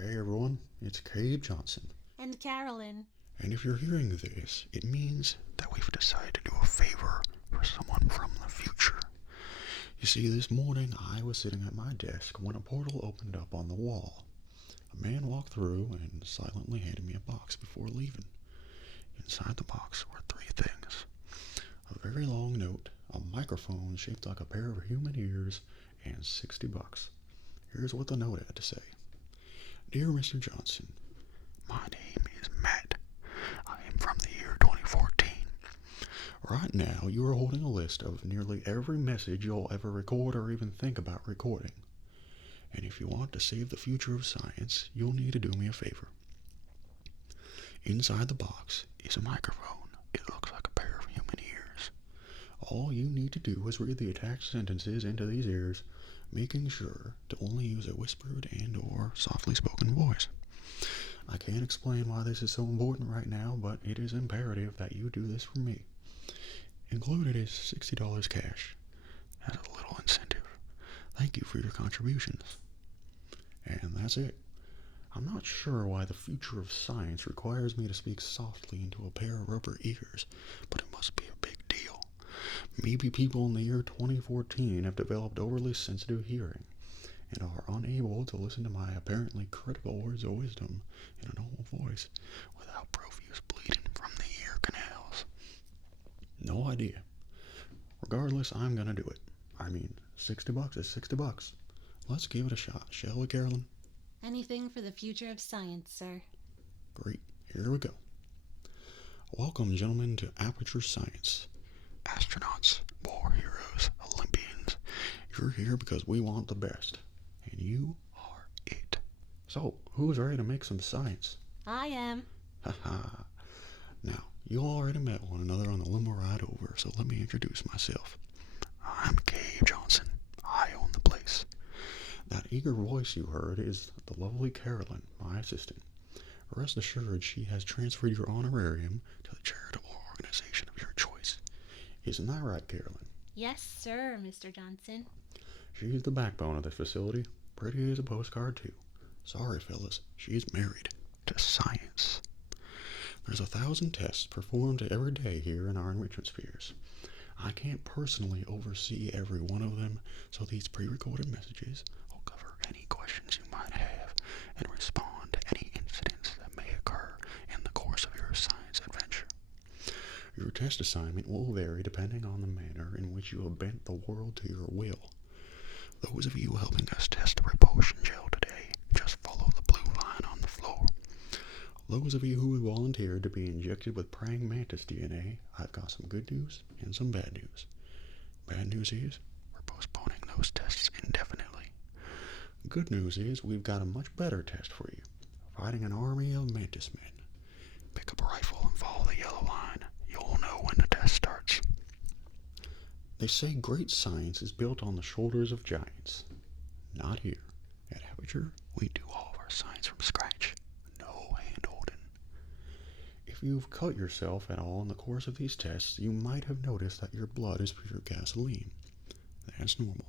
Hey everyone, it's Cave Johnson. And Carolyn. And if you're hearing this, it means that we've decided to do a favor for someone from the future. You see, this morning I was sitting at my desk when a portal opened up on the wall. A man walked through and silently handed me a box before leaving. Inside the box were three things: a very long note, a microphone shaped like a pair of human ears, and $60. Here's what the note had to say. Dear Mr. Johnson, my name is Matt. I am from the year 2014. Right now, you are holding a list of nearly every message you'll ever record or even think about recording. And if you want to save the future of science, you'll need to do me a favor. Inside the box is a microphone. It looks like a pair of human ears. All you need to do is read the attached sentences into these ears, making sure to only use a whispered and or softly spoken voice. I can't explain why this is so important right now, but it is imperative that you do this for me. Included is $60 cash as a little incentive. Thank you for your contributions. And that's it. I'm not sure why the future of science requires me to speak softly into a pair of rubber ears, but it must be a big deal. Maybe people in the year 2014 have developed overly sensitive hearing and are unable to listen to my apparently critical words of wisdom in a normal voice without profuse bleeding from the ear canals. No idea. Regardless, I'm gonna do it. I mean, $60 is $60. Let's give it a shot, shall we, Carolyn? Anything for the future of science, sir. Great. Here we go. Welcome, gentlemen, to Aperture Science. Astronauts, war heroes, Olympians. You're here because we want the best. And you are it. So, who's ready to make some science? I am. Haha. Now, you already met one another on the limo ride over, so let me introduce myself. I'm Cave Johnson. I own the place. That eager voice you heard is the lovely Carolyn, my assistant. Rest assured she has transferred your honorarium to the charitable organization of your choice. Isn't that right, Carolyn? Yes, sir, Mr. Johnson. She's the backbone of this facility. Pretty as a postcard, too. Sorry, fellas, she's married to science. There's 1,000 tests performed every day here in our enrichment spheres. I can't personally oversee every one of them, so these pre-recorded messages will cover any questions you might have and respond to any incidents that may occur in the course of your science adventure. Your test assignment will vary depending on the manner in which you have bent the world to your will. Those of you helping us test the repulsion gel today, just follow the blue line on the floor. Those of you who volunteered to be injected with praying mantis DNA, I've got some good news and some bad news. Bad news is, we're postponing those tests indefinitely. Good news is, we've got a much better test for you. Fighting an army of mantis men. Pick up a rifle and follow the yellow line. You'll know when the test starts. They say great science is built on the shoulders of giants. Not here. At Aperture, we do all of our science from scratch. No hand-holding. If you've cut yourself at all in the course of these tests, you might have noticed that your blood is pure gasoline. That's normal.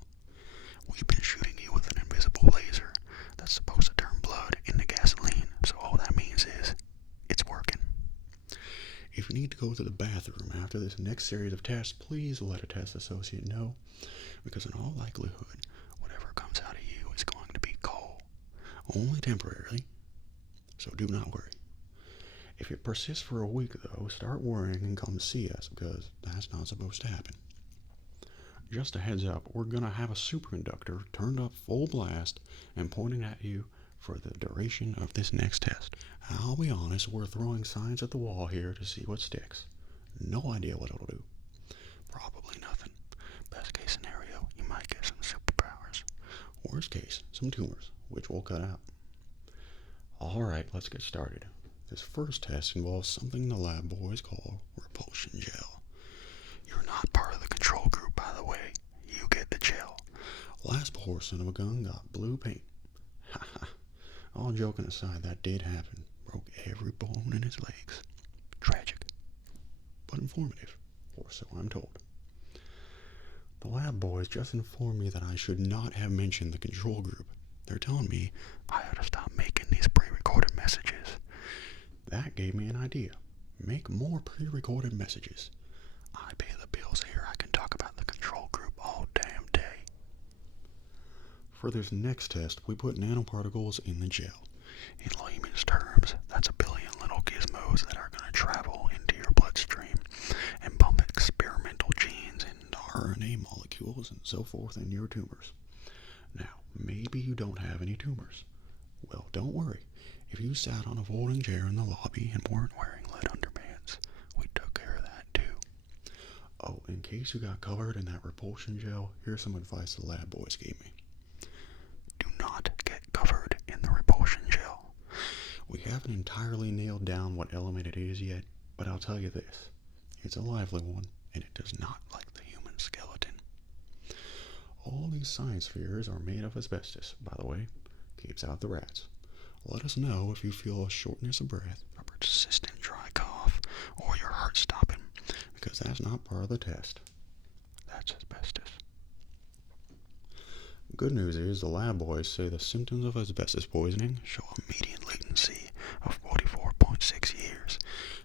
We've been shooting you with an invisible laser that's supposed to turn blood into gasoline, so all that means is, it's working. If you need to go to the bathroom after this next series of tests, please let a test associate know, because in all likelihood, whatever comes out of you is going to be coal. Only temporarily, so do not worry. If it persists for a week, though, start worrying and come see us, because that's not supposed to happen. Just a heads up, we're going to have a superconductor turned up full blast and pointing at you for the duration of this next test. I'll be honest, we're throwing signs at the wall here to see what sticks. No idea what it'll do. Probably nothing. Best case scenario, you might get some superpowers. Worst case, some tumors, which we'll cut out. Alright, let's get started. This first test involves something the lab boys call repulsion gel. You're not part of the control group, by the way. You get the gel. Last poor son of a gun got blue paint. Haha. All joking aside, that did happen. Broke every bone in his legs. Tragic. But informative, or so I'm told. The lab boys just informed me that I should not have mentioned the control group. They're telling me I ought to stop making these idea. Make more pre-recorded messages. I pay the bills here. I can talk about the control group all damn day. For this next test, we put nanoparticles in the gel. In layman's terms, that's a billion little gizmos that are going to travel into your bloodstream and pump experimental genes and RNA molecules and so forth in your tumors. Now, maybe you don't have any tumors. Well, don't worry. If you sat on a folding chair in the lobby and weren't wearing lead underpants, we took care of that too. Oh, in case you got covered in that repulsion gel, here's some advice the lab boys gave me. Do not get covered in the repulsion gel. We haven't entirely nailed down what element it is yet, but I'll tell you this. It's a lively one, and it does not like the human skeleton. All these science spheres are made of asbestos, by the way. Keeps out the rats. Let us know if you feel a shortness of breath, a persistent dry cough, or your heart stopping, because that's not part of the test. That's asbestos. Good news is the lab boys say the symptoms of asbestos poisoning show a median latency of 44.6 years.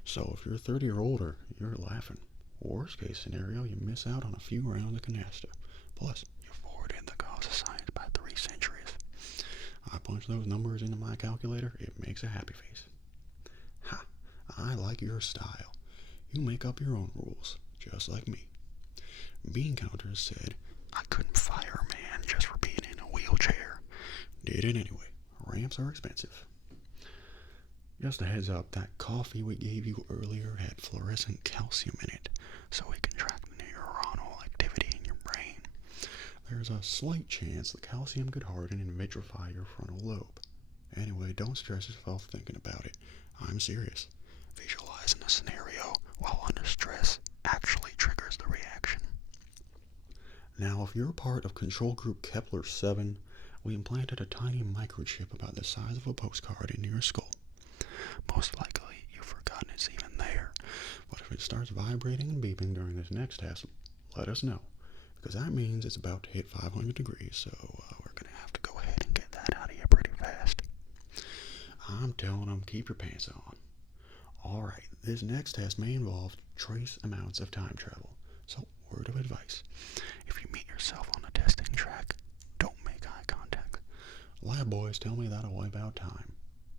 So if you're 30 or older, you're laughing. Worst case scenario, you miss out on a few rounds of canasta. Plus, you forward in the cause of science by 3 centuries. I punch those numbers into my calculator, it makes a happy face. Ha! I like your style. You make up your own rules, just like me. Bean Counters said, I couldn't fire a man just for being in a wheelchair. Did it anyway. Ramps are expensive. Just a heads up, that coffee we gave you earlier had fluorescent calcium in it, so we can track the neuronal activity in your brain. There's a slight chance the calcium could harden and vitrify your frontal lobe. Anyway, don't stress yourself thinking about it. I'm serious. Visualizing a scenario while under stress actually triggers the reaction. Now, if you're part of control group Kepler 7, we implanted a tiny microchip about the size of a postcard into your skull. Most likely, you've forgotten it's even there, but if it starts vibrating and beeping during this next test, let us know, because that means it's about to hit 500 degrees, so we're going to have to go ahead and get that out of you pretty fast. I'm telling them, keep your pants on. Alright, this next test may involve trace amounts of time travel, so word of advice. If you meet yourself on a testing track, don't make eye contact. Lab boys tell me that'll wipe out time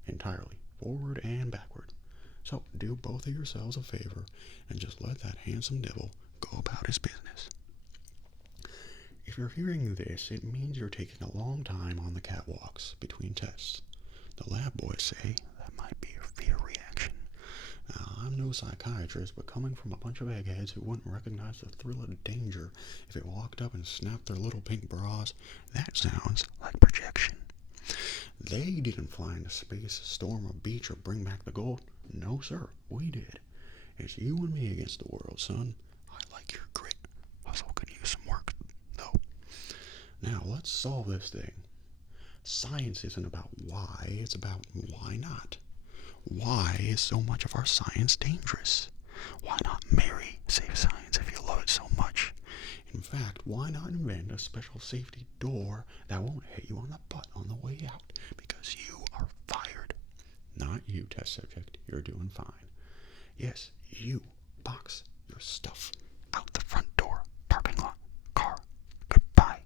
entirely, forward and backward. So do both of yourselves a favor and just let that handsome devil go about his business. If you're hearing this, it means you're taking a long time on the catwalks between tests. The lab boys say that might be a fear reaction. Now, I'm no psychiatrist, but coming from a bunch of eggheads who wouldn't recognize the thrill of danger if it walked up and snapped their little pink bras, that sounds like projection. They didn't fly into space, storm a beach, or bring back the gold. No, sir, we did. It's you and me against the world, son. I like your grit. Hustle could use some work, though. Now, let's solve this thing. Science isn't about why, it's about why not. Why is so much of our science dangerous? Why not marry safe science if you love it so much? In fact, why not invent a special safety door that won't hit you on the butt on the way out? Because you are fired. Not you, test subject. You're doing fine. Yes, you. Box your stuff out the front door. Parking lot. Car. Goodbye.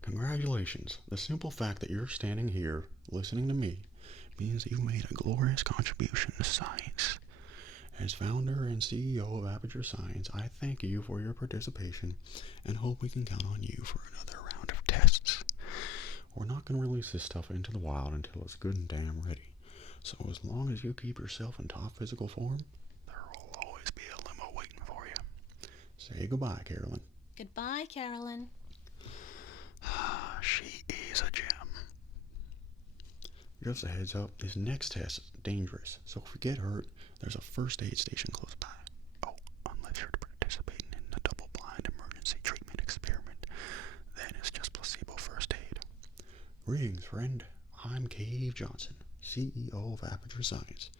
Congratulations. The simple fact that you're standing here listening to me means that you've made a glorious contribution to science. As founder and CEO of Aperture Science, I thank you for your participation and hope we can count on you for another round of tests. We're not going to release this stuff into the wild until it's good and damn ready. So as long as you keep yourself in top physical form, there will always be a limo waiting for you. Say goodbye, Carolyn. Goodbye, Carolyn. She is a gem. Just a heads up, this next test is dangerous, so if we get hurt, there's a first aid station close by. Oh, unless you're participating in a double-blind emergency treatment experiment, then it's just placebo first aid. Greetings, friend. I'm Cave Johnson, CEO of Aperture Science.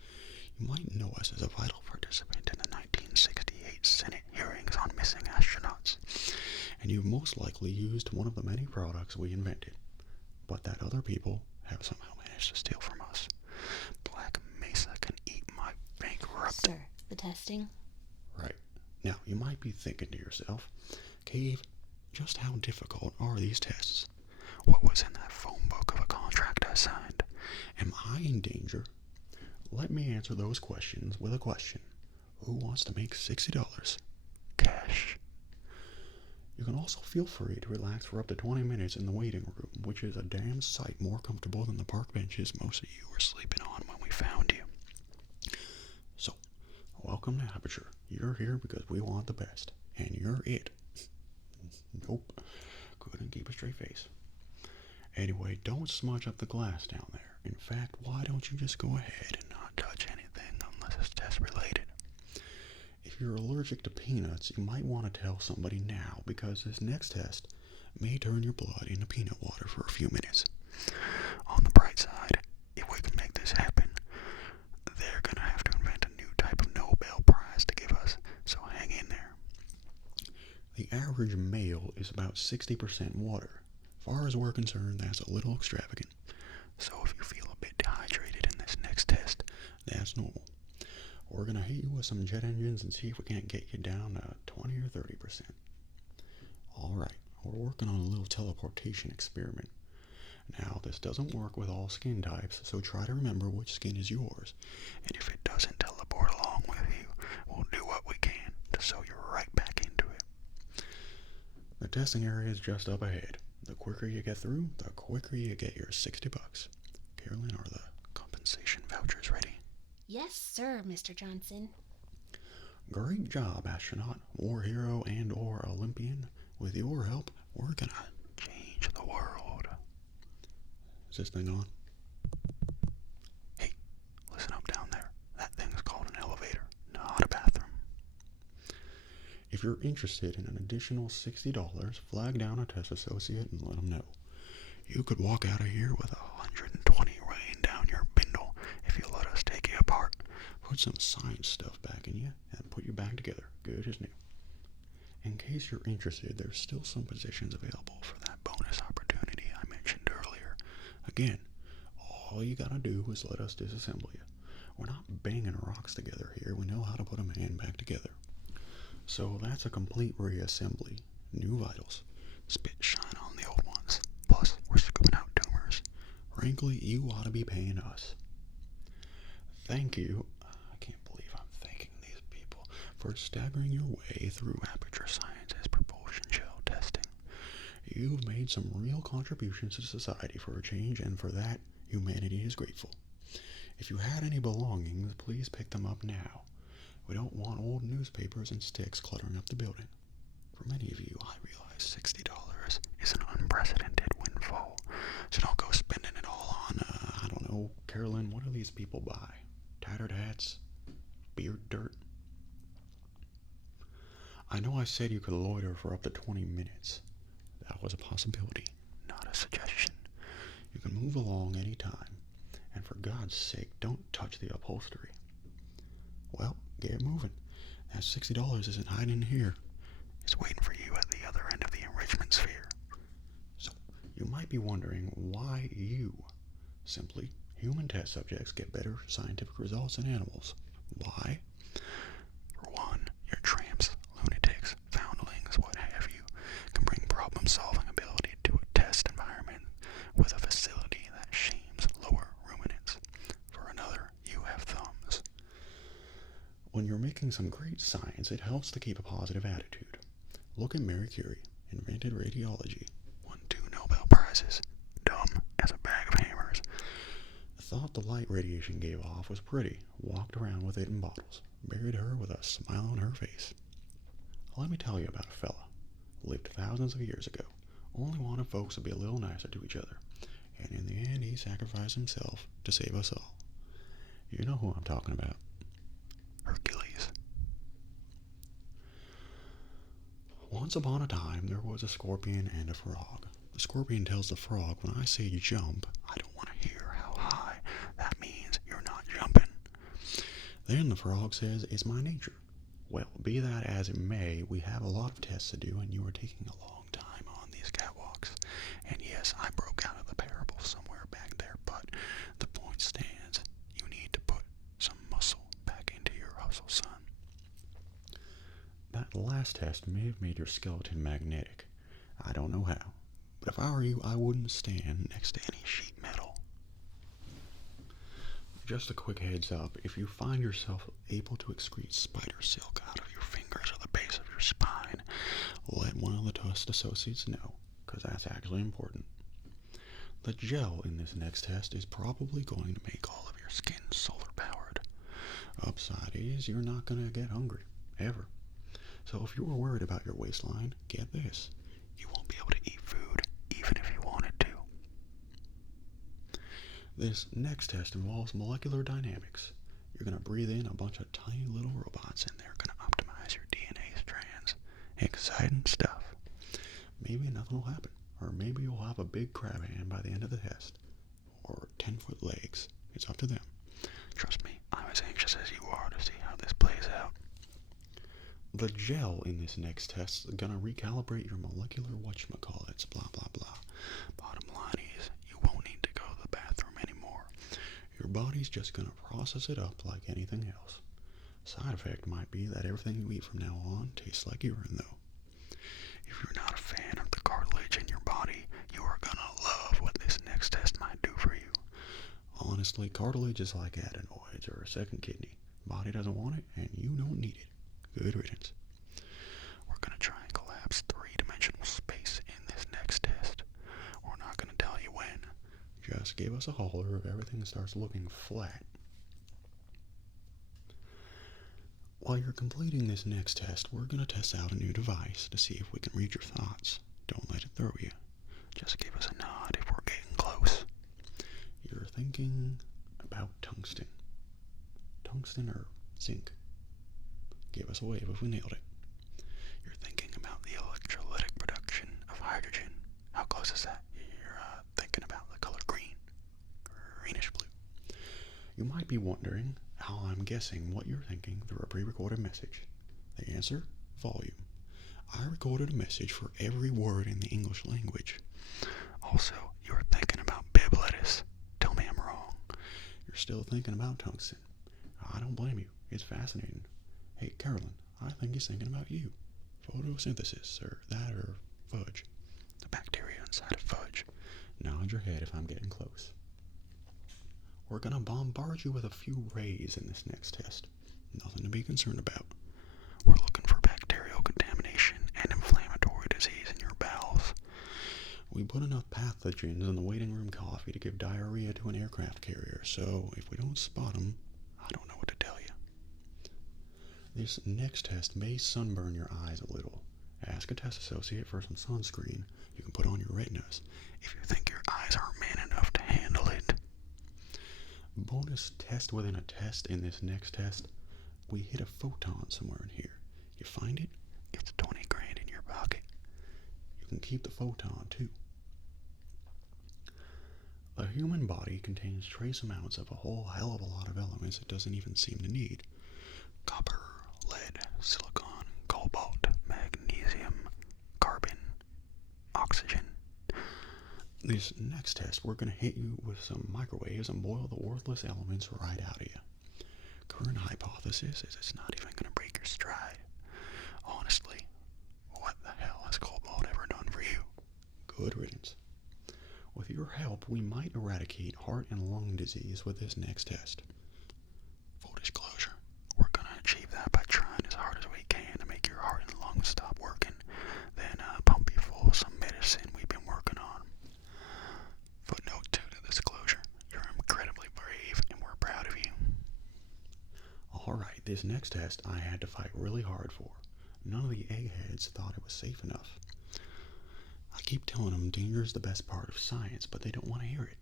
You might know us as a vital participant in the 1968 Senate hearings on missing astronauts, and you've most likely used one of the many products we invented, but that other people have somehow managed to steal from us. Black Mesa can the testing. Right. Now, you might be thinking to yourself, Cave, just how difficult are these tests? What was in that phone book of a contract I signed? Am I in danger? Let me answer those questions with a question. Who wants to make $60 cash? You can also feel free to relax for up to 20 minutes in the waiting room, which is a damn sight more comfortable than the park benches most of you were sleeping on when we found you. So, welcome to Aperture. You're here because we want the best, and you're it. Nope, couldn't keep a straight face. Anyway, don't smudge up the glass down there. In fact, why don't you just go ahead and not touch anything unless it's test related? If you're allergic to peanuts, you might want to tell somebody now, because this next test may turn your blood into peanut water for a few minutes. On the bright side, if we can make this happen, they're gonna have to invent a new type of Nobel Prize to give us, so hang in there. The average male is about 60% water. As far as we're concerned, that's a little extravagant. So if you feel a bit dehydrated in this next test, that's normal. We're going to hit you with some jet engines and see if we can't get you down to 20 or 30%. Alright, we're working on a little teleportation experiment. Now, this doesn't work with all skin types, so try to remember which skin is yours. And if it doesn't teleport along with you, we'll do what we can to sew you right back into it. The testing area is just up ahead. The quicker you get through, the quicker you get your $60. Carolyn, are the compensation vouchers ready? Yes, sir, Mr. Johnson. Great job, astronaut, war hero, and or Olympian. With your help, we're gonna change the world. Is this thing on? Hey, listen up down there. That thing's called an elevator, not a bathroom. If you're interested in an additional $60, flag down a test associate and let them know. You could walk out of here with 120 rain down your bindle if you let us take you apart, put some science stuff back in you, and put you back together, good as new. In case you're interested, there's still some positions available for that bonus opportunity I mentioned earlier. Again, all you gotta do is let us disassemble you. We're not banging rocks together here, we know how to put a man back together. So that's a complete reassembly. New vitals. Spit shine on the old ones. Plus, we're scooping out tumors. Frankly, you ought to be paying us. Thank you. I can't believe I'm thanking these people for staggering your way through Aperture Science's propulsion shell testing. You've made some real contributions to society for a change, and for that, humanity is grateful. If you had any belongings, please pick them up now. We don't want old newspapers and sticks cluttering up the building. For many of you, I realize $60 is an unprecedented windfall, so don't go spending it all on, I don't know, Carolyn, what do these people buy? Tattered hats? Beard dirt? I know I said you could loiter for up to 20 minutes. That was a possibility, not a suggestion. You can move along any time, and for God's sake, don't touch the upholstery. Well, get moving. That $60 isn't hiding in here. It's waiting for you at the other end of the enrichment sphere. So, you might be wondering why you. Simply, human test subjects get better scientific results than animals. Why? For one, your tramps, lunatics, foundlings, what have you, can bring problem-solving ability to a test environment with a facility that shames lower ruminants. For another, you have thumbs. When you're making some great science, it helps to keep a positive attitude. Look at Marie Curie, invented radiology, won 2 Nobel Prizes, dumb as a bag of hammers. Thought the light radiation gave off was pretty, walked around with it in bottles, buried her with a smile on her face. Let me tell you about a fella, lived thousands of years ago, only wanted folks to be a little nicer to each other, and in the end he sacrificed himself to save us all. You know who I'm talking about. Hercules. Once upon a time, there was a scorpion and a frog. The scorpion tells the frog, when I say jump, I don't want to hear how high. That means you're not jumping. Then the frog says, it's my nature. Well, be that as it may, we have a lot of tests to do, and you are taking a long time on these catwalks. And yes, I broke out of the parable somewhere back there, but the point stands. You need to put some muscle back into your hustle, son. test may have made your skeleton magnetic. I don't know how, but if I were you, I wouldn't stand next to any sheet metal. Just a quick heads up, if you find yourself able to excrete spider silk out of your fingers or the base of your spine, let one of the test associates know, because that's actually important. The gel in this next test is probably going to make all of your skin solar powered. Upside is you're not going to get hungry, ever. So if you were worried about your waistline, get this. You won't be able to eat food, even if you wanted to. This next test involves molecular dynamics. You're going to breathe in a bunch of tiny little robots and they're going to optimize your DNA strands. Exciting stuff. Maybe nothing will happen. Or maybe you'll have a big crab hand by the end of the test. Or 10-foot legs. It's up to them. Trust me, I'm as anxious as you are to see how this plays out. The gel in this next test is going to recalibrate your molecular whatchamacallits, blah blah blah. Bottom line is, you won't need to go to the bathroom anymore. Your body's just going to process it up like anything else. Side effect might be that everything you eat from now on tastes like urine though. If you're not a fan of the cartilage in your body, you are going to love what this next test might do for you. Honestly, cartilage is like adenoids or a second kidney. Body doesn't want it, and you don't need it. Good riddance. We're going to try and collapse three-dimensional space in this next test. We're not going to tell you when. Just give us a holler if everything starts looking flat. While you're completing this next test, we're going to test out a new device to see if we can read your thoughts. Don't let it throw you. Just give us a nod if we're getting close. You're thinking about tungsten. Tungsten or zinc? Give us a wave if we nailed it. You're thinking about the electrolytic production of hydrogen. How close is that? You're thinking about the color green. Greenish blue. You might be wondering how I'm guessing what you're thinking through a pre-recorded message. The answer? Volume. I recorded a message for every word in the English language. Also, you're thinking about bib lettuce. Tell me I'm wrong. You're still thinking about tungsten. I don't blame you. It's fascinating. Hey, Carolyn, I think he's thinking about you. Photosynthesis, or that, or fudge. The bacteria inside of fudge. Nod your head if I'm getting close. We're going to bombard you with a few rays in this next test. Nothing to be concerned about. We're looking for bacterial contamination and inflammatory disease in your bowels. We put enough pathogens in the waiting room coffee to give diarrhea to an aircraft carrier, so if we don't spot them, I don't know what to tell you. This next test may sunburn your eyes a little. Ask a test associate for some sunscreen you can put on your retinas if you think your eyes aren't man enough to handle it. Bonus test within a test in this next test. We hit a photon somewhere in here. You find it? It's 20 grand in your pocket. You can keep the photon too. The human body contains trace amounts of a whole hell of a lot of elements it doesn't even seem to need. Copper, lead, silicon, cobalt, magnesium, carbon, oxygen. This next test, we're going to hit you with some microwaves and boil the worthless elements right out of you. Current hypothesis is it's not even going to break your stride. Honestly, what the hell has cobalt ever done for you? Good riddance. With your help, we might eradicate heart and lung disease with this next test. Full disclosure, we're going to achieve that by trying as hard as we can to make your heart and lungs stop working, then pump you full of some medicine we've been working on. Footnote 2 to disclosure, you're incredibly brave and we're proud of you. Alright, this next test I had to fight really hard for. None of the eggheads thought it was safe enough. I keep telling them danger is the best part of science, but they don't want to hear it.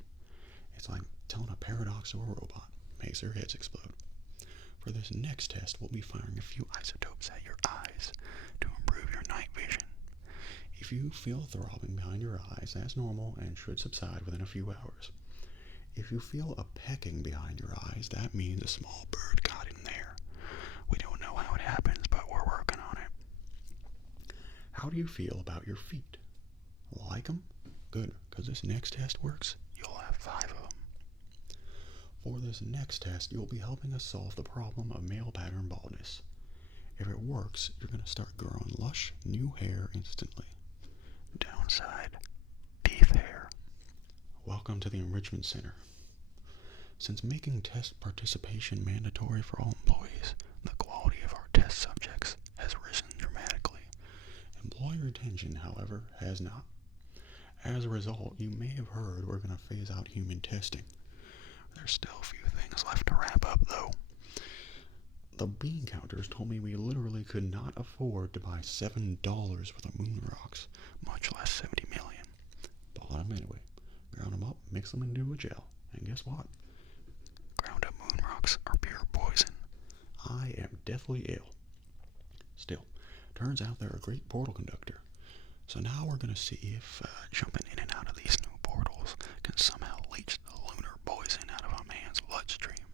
It's like telling a paradox to a robot. Makes their heads explode. For this next test, we'll be firing a few isotopes at your eyes to improve your night vision. If you feel throbbing behind your eyes, that's normal and should subside within a few hours. If you feel a pecking behind your eyes, that means a small bird got in there. We don't know how it happens, but we're working on it. How do you feel about your feet? Like them? Good, because this next test works. You'll have 5 of them. For this next test, you'll be helping us solve the problem of male pattern baldness. If it works, you're going to start growing lush, new hair instantly. Downside, teeth hair. Welcome to the Enrichment Center. Since making test participation mandatory for all employees, the quality of our test subjects has risen dramatically. Employee retention, however, has not. As a result, you may have heard we're going to phase out human testing. There's still a few things left to wrap up, though. The bean counters told me we literally could not afford to buy $7 worth of moon rocks, much less 70 million. Bought them anyway. Ground them up, mix them into a gel, and guess what? Ground up moon rocks are pure poison. I am deathly ill. Still, turns out they're a great portal conductor. So now we're going to see if jumping in and out of these new portals can somehow leach the lunar poison out of a man's bloodstream.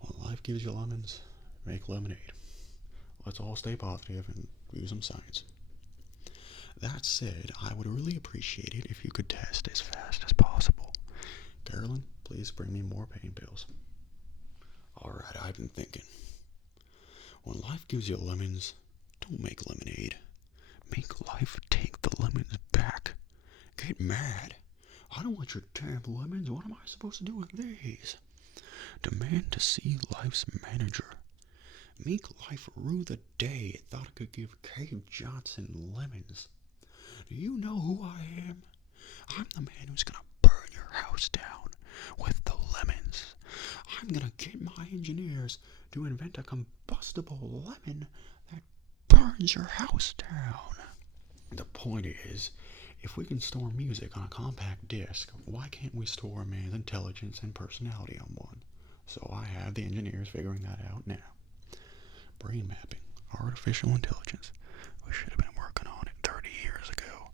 When life gives you lemons, make lemonade. Let's all stay positive and use some science. That said, I would really appreciate it if you could test as fast as possible. Carolyn, please bring me more pain pills. Alright, I've been thinking. When life gives you lemons, don't make lemonade. Make life take the lemons back. Get mad. I don't want your damn lemons. What am I supposed to do with these? Demand to see life's manager. Make life rue the day it thought it could give Cave Johnson lemons. Do you know who I am? I'm the man who's gonna burn your house down with the lemons. I'm gonna get my engineers to invent a combustible lemon that burns your house down. The point is, if we can store music on a compact disc, why can't we store a man's intelligence and personality on one? So I have the engineers figuring that out now. Brain mapping, artificial intelligence. We should have been working on it 30 years ago.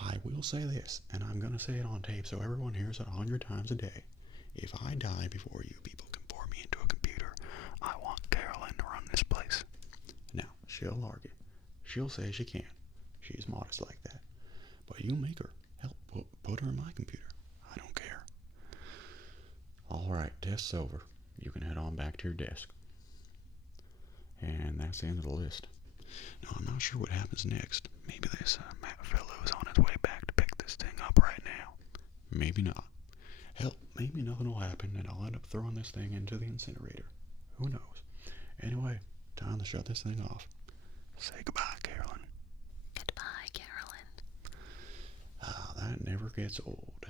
I will say this, and I'm going to say it on tape so everyone hears it 100 times a day. If I die before you people can pour me into a computer, I want Carolyn to run this place. Now, she'll argue. She'll say she can't. She's modest like that. But you make her. Help, put her in my computer. I don't care. Alright, test's over. You can head on back to your desk. And that's the end of the list. Now, I'm not sure what happens next. Maybe this Matt fellow is on his way back to pick this thing up right now. Maybe not. Hell, maybe nothing will happen and I'll end up throwing this thing into the incinerator. Who knows? Anyway, time to shut this thing off. Say goodbye, Carolyn. Goodbye, Carolyn. That never gets old.